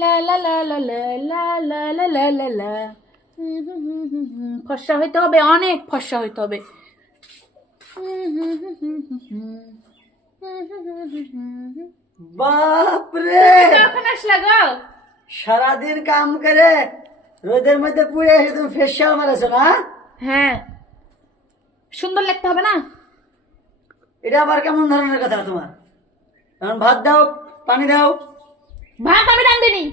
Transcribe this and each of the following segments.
লা লা লা লা লা লা লা লা লা লা। ফর্সা হইতে হবে, অনেক ফর্সা হইতে হবে। বাপরে, কখন আসলা গো? সারাদিন কাম করে রোদের মধ্যে পুড়ে এসে তুমি ফেসিয়াল মারেছো না? হ্যাঁ, সুন্দর লাগতে হবে না? এটা আবার কেমন ধরনের কথা তোমার? এখন ভাত দাও, পানি দাও, ভাত আমি রাঁধিনি।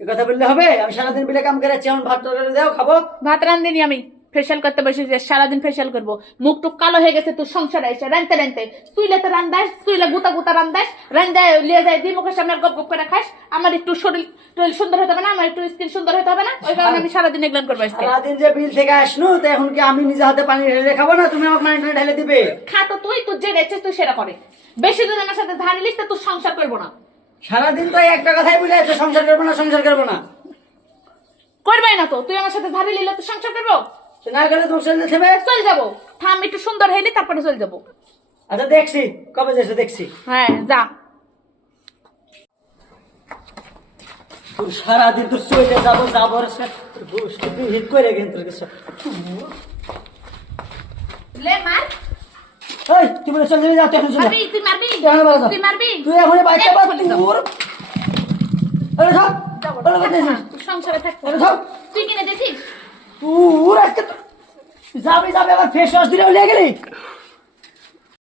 এ কথা বললে হবে? আমি সারাদিন বিলে কাম করেছি, এখন ভাত তরকারি দাও, খাবো। ভাত রাঁধিনি আমি, ফেশিয়াল করতে বসেছি, সারাদিন ফেশিয়াল করবো। মুখ টুক কালো হয়ে গেছে তোর সংসারে এসে রানতে রানতে। সুইলে তো রান্দাস, সুইলে গুতা গুতা রান্দাস, রান্দা লিয়ে যায় দিয়ে মুখের সামনে গপ গপ করে খাস। আমার একটু শরীর টরীর সুন্দর হতে হবে না? আমার একটু স্কিন সুন্দর হতে হবে না? ওই কারণে আমি সারাদিন এগুলো করবো আজকে। সারাদিন যে বিল থেকে আসনু, তো এখন কি আমি নিজে হাতে পানি ঢেলে খাবো না তুমি আমাকে পানি ঢেলে দিবে? খা তো তুই, তোর যে রেচেস তুই সেটা করে। বেশি দিন আমার সাথে ধারিলিস তো তোর সংসার করবো না। সারাদিন তো এই একটা কথাই বলে যাচ্ছে, সংসার করবো না, সংসার করবো না। করবাই না তো, তুই আমার সাথে ধারি লিলে তো সংসার করবো? সে না গেলে তোমার চলে যেতে হবে। চল যাবো, থাম একটু সুন্দর হইলে তারপরে চল যাবো। আচ্ছা দেখছি, কবে যাচ্ছে দেখছি। হ্যাঁ যা। তোর সারাদিন তোর চলে যাবো যাবো হিট করে কিন্তু কিছু। লে মার। এই তুমি চলে যাও, তুই এখন চলে যা। মারবি, তুই মারবি, তুই এখন বাড়া যা। তুই মারবি। তুই এখন বাইকে এক বাদ বলে যাও। তোর। আরে থাক, যাবো, আরে বাদ থাক দে। না, তুই সংসারে থাকবো। আরে থাক। তুই কিনে দিছিস? তোর আজকে তো যাবি যাবি আবার ফেস ওয়াশ দিলেও লেগে গেলি।